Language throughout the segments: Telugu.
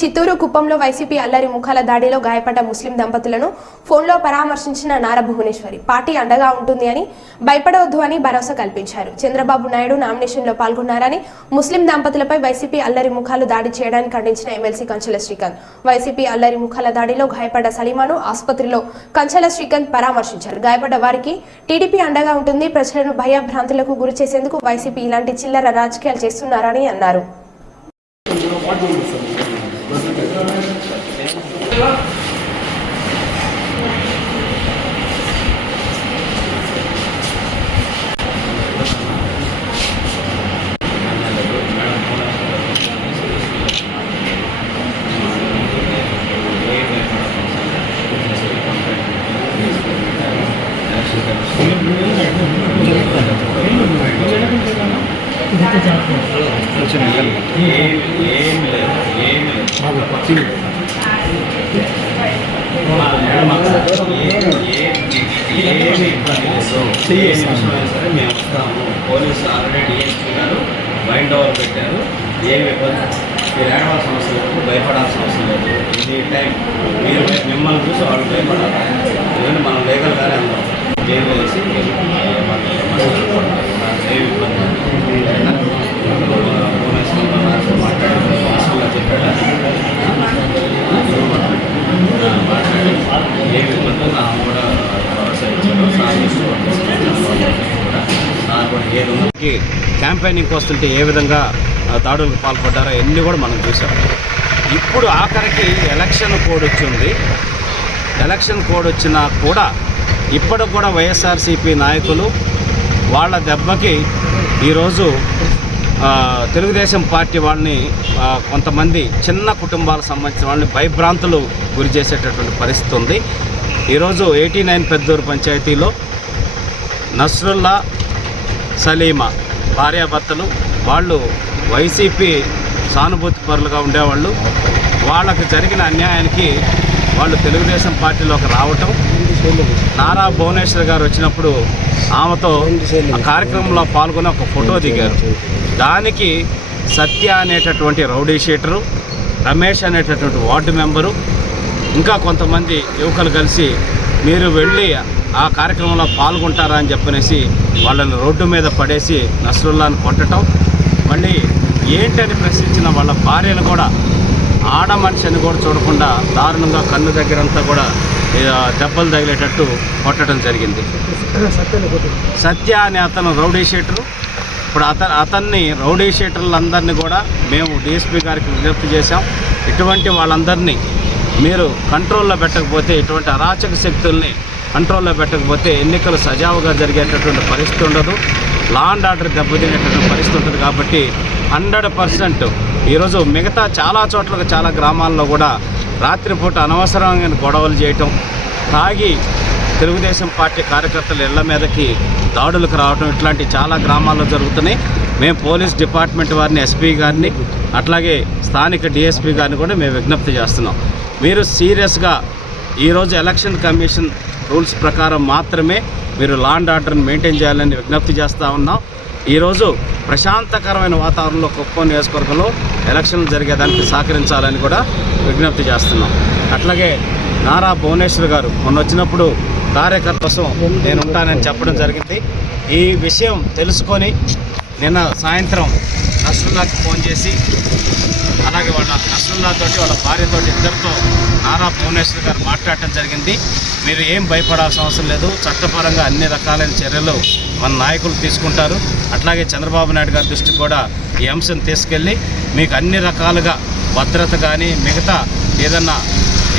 చిత్తూరు కుప్పంలో వైసీపీ అల్లరి ముఖాల దాడిలో గాయపడ్డ ముస్లిం దంపతులను ఫోన్లో పరామర్శించిన నారా భువనేశ్వరి పార్టీ అండగా ఉంటుంది అని, భయపడవద్దు అని భరోసా కల్పించారు. చంద్రబాబు నాయుడు నామినేషన్లో పాల్గొన్నారని, ముస్లిం దంపతులపై వైసీపీ అల్లరి ముఖాలు దాడి చేయడానికి ఖండించిన ఎమ్మెల్సీ కంచెల శ్రీకాంత్, వైసీపీ అల్లరి ముఖాల దాడిలో గాయపడ్డ సలీమాను ఆసుపత్రిలో కంచెల శ్రీకాంత్ పరామర్శించారు. గాయపడ్డ వారికి టీడీపీ అండగా ఉంటుంది, ప్రజలను భయభ్రాంతులకు గురి చేసేందుకు వైసీపీ ఇలాంటి చిల్లర రాజకీయాలు చేస్తున్నారని అన్నారు. పోలీసు ఆల్రెడీ డిఎస్పీ గారు మైండ్ ఓవర్ పెట్టారు. ఏమి ఇబ్బంది మీరు ఏడవాల్సిన అవసరం లేదు, భయపడాల్సిన అవసరం లేదు. ఇది టైం మీరు మిమ్మల్ని చూసి వాళ్ళు భయపడాలి. ఎందుకంటే మనం లీగల్గానే అందాం జైలు వేసి ఏమి ఇబ్బంది మాట్లాడి చెప్పాడా మాట్లాడి ఏమి ఇబ్బంది నా కూడా భరోసా ఇచ్చారు. క్యాంపెయినింగ్ వస్తుంటే ఏ విధంగా దాడులకు పాల్పడ్డారో అన్నీ కూడా మనం చూసాం. ఇప్పుడు ఆఖరికి ఎలక్షన్ కోడ్ వచ్చింది. ఎలక్షన్ కోడ్ వచ్చినా కూడా ఇప్పటికి కూడా వైఎస్ఆర్సీపీ నాయకులు వాళ్ళ దెబ్బకి ఈరోజు తెలుగుదేశం పార్టీ వాళ్ళని కొంతమంది చిన్న కుటుంబాలకు సంబంధించిన వాళ్ళని భయభ్రాంతులు గురి చేసేటటువంటి పరిస్థితి ఉంది. ఈరోజు 89 పెద్దూరు పంచాయతీలో నస్రుల్లా, సలీమా భార్యాభర్తలు వాళ్ళు వైసీపీ సానుభూతి పరులుగా ఉండేవాళ్ళు. వాళ్ళకు జరిగిన అన్యాయానికి వాళ్ళు తెలుగుదేశం పార్టీలోకి రావటం, నారా భువనేశ్వర్ గారు వచ్చినప్పుడు ఆమెతో ఆ కార్యక్రమంలో పాల్గొని ఒక ఫోటో దిగారు. దానికి సత్య అనేటటువంటి రౌడీ షీటరు, రమేష్ అనేటటువంటి వార్డు మెంబరు, ఇంకా కొంతమంది యువకులు కలిసి మీరు వెళ్ళి ఆ కార్యక్రమంలో పాల్గొంటారా అని చెప్పనేసి వాళ్ళని రోడ్డు మీద పడేసి నస్రుల్లాని కొట్టడం, మళ్ళీ ఏంటని ప్రశ్నించిన వాళ్ళ భార్యను కూడా ఆడ మనిషిని కూడా చూడకుండా దారుణంగా కన్ను దగ్గరంతా కూడా దెబ్బలు తగిలేటట్టు కొట్టడం జరిగింది. సత్య అనే అతను రౌడీ షీటరు. ఇప్పుడు అతన్ని రౌడీ షీటర్లందరినీ కూడా మేము డిఎస్పీ గారికి విజ్ఞప్తి చేశాం. ఇటువంటి వాళ్ళందరినీ మీరు కంట్రోల్లో పెట్టకపోతే, ఇటువంటి అరాచక శక్తుల్ని కంట్రోల్లో పెట్టకపోతే ఎన్నికలు సజావుగా జరిగేటటువంటి పరిస్థితి ఉండదు, లా అండ్ ఆర్డర్ దెబ్బతినేటటువంటి పరిస్థితి ఉంటుంది. కాబట్టి 100% ఈరోజు మిగతా చాలా చోట్ల చాలా గ్రామాల్లో కూడా రాత్రిపూట అనవసరమైన గొడవలు చేయటం, తాగి తెలుగుదేశం పార్టీ కార్యకర్తల ఇళ్ల మీదకి దాడులకు రావడం, ఇట్లాంటి చాలా గ్రామాల్లో జరుగుతున్నాయి. మేము పోలీస్ డిపార్ట్మెంట్ వారిని, ఎస్పీ గారిని, అట్లాగే స్థానిక డిఎస్పీ గారిని కూడా మేము విజ్ఞప్తి చేస్తున్నాం. మీరు సీరియస్గా ఈరోజు ఎలక్షన్ కమిషన్ రూల్స్ ప్రకారం మాత్రమే మీరు లా అండ్ ఆర్డర్ని మెయింటైన్ చేయాలని విజ్ఞప్తి చేస్తూ ఉన్నాం. ఈరోజు ప్రశాంతకరమైన వాతావరణంలో కుప్పం నియోజకవర్గంలో ఎలక్షన్లు జరిగేదానికి సహకరించాలని కూడా విజ్ఞప్తి చేస్తున్నాం. అట్లాగే నారా భువనేశ్వర్ గారు మొన్న వచ్చినప్పుడు కార్యకర్త కోసం నేను ఉంటానని చెప్పడం జరిగింది. ఈ విషయం తెలుసుకొని నిన్న సాయంత్రం నస్రుల్లాకి ఫోన్ చేసి, అలాగే వాళ్ళ నస్రుల్లాతోటి వాళ్ళ భార్యతోటి ఇద్దరితో నారా భువనేశ్వర్ గారు మాట్లాడటం జరిగింది. మీరు ఏం భయపడాల్సిన అవసరం లేదు, చట్టపరంగా అన్ని రకాలైన చర్యలు మన నాయకులు తీసుకుంటారు. అట్లాగే చంద్రబాబు నాయుడు గారి దృష్టికి కూడా ఈ అంశం తీసుకెళ్ళి మీకు అన్ని రకాలుగా భద్రత కానీ మిగతా ఏదన్నా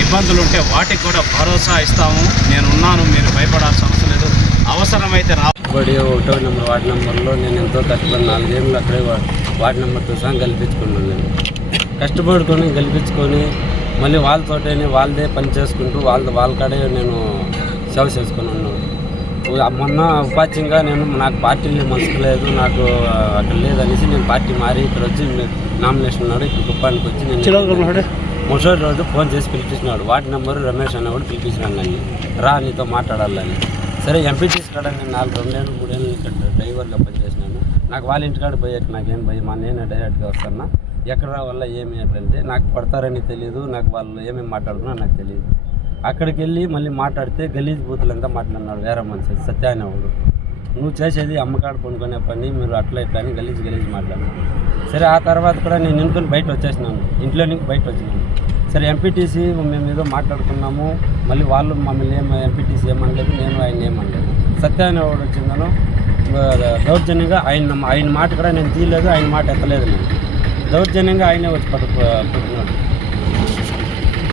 ఇబ్బందులు ఉంటే వాటికి కూడా భరోసా ఇస్తాము, నేనున్నాను, మీరు భయపడాల్సిన అవసరం లేదు. అవసరమైతే రాబడి 1వ నెంబర్ వార్డు నెంబర్లో నేను ఎంతో కష్టపడి 4 ఏళ్ళు అక్కడే వార్డు నెంబర్తో సహా గెలిపించుకున్నాను. నేను కష్టపడుకొని గెలిపించుకొని మళ్ళీ వాళ్ళతోటే వాళ్ళదే పని చేసుకుంటూ వాళ్ళ కాడే నేను సేవ చేసుకొని ఉన్నాను. మొన్న ఉపాధ్యంగా నాకు పార్టీలు మనసు లేదు, నాకు అక్కడ లేదనేసి నేను పార్టీ మారి ఇక్కడ వచ్చి నామినేషన్ ఉన్నాడు. ఇక్కడ కుప్పానికి వచ్చి నేను ముసలి రోజు ఫోన్ చేసి పిలిపించినాడు. వార్డు నెంబరు రమేష్ అన్నవాడు పిలిపించినాడు నన్ను, రా నీతో మాట్లాడాలని. సరే ఎంపీటీసీ కాడ నేను 2 ఏళ్ళు 3 ఏళ్ళు ఇక్కడ డ్రైవర్గా పనిచేసినాను. నాకు వాళ్ళ ఇంటికాడ పోయాక నాకేం భయం, నేనే డైరెక్ట్గా వస్తాను. ఎక్కడ రావాలా ఏమి అంటే నాకు పడతారని తెలియదు, నాకు వాళ్ళు ఏమేమి మాట్లాడుతున్నా నాకు తెలియదు. అక్కడికి వెళ్ళి మళ్ళీ మాట్లాడితే గలీజ్ బూతులంతా మాట్లాడినాడు వేరే మనిషి సత్య అనేవాడు. నువ్వు చేసేది అమ్మకాడ కొనుక్కునే పని, మీరు అట్లా ఇట్లా అని గలీజ్ మాట్లాడినాడు. సరే ఆ తర్వాత కూడా నేను నిన్నుకొని బయట వచ్చేసినాను, ఇంట్లో నుంచి బయట వచ్చినాను. సరే ఎంపీటీసీ మేము ఏదో మాట్లాడుకున్నాము, మళ్ళీ వాళ్ళు మమ్మల్ని ఎంపీటీసీ ఏమనలేదు, నేను ఆయన ఏమనలేదు. సత్య అనేవాడు వచ్చిందను దౌర్జన్యంగా ఆయన మాట కూడా నేను తీయలేదు, ఆయన మాట ఎత్తలేదు. నేను దౌర్జన్యంగా ఆయనే వచ్చి పట్టుకున్నాడు.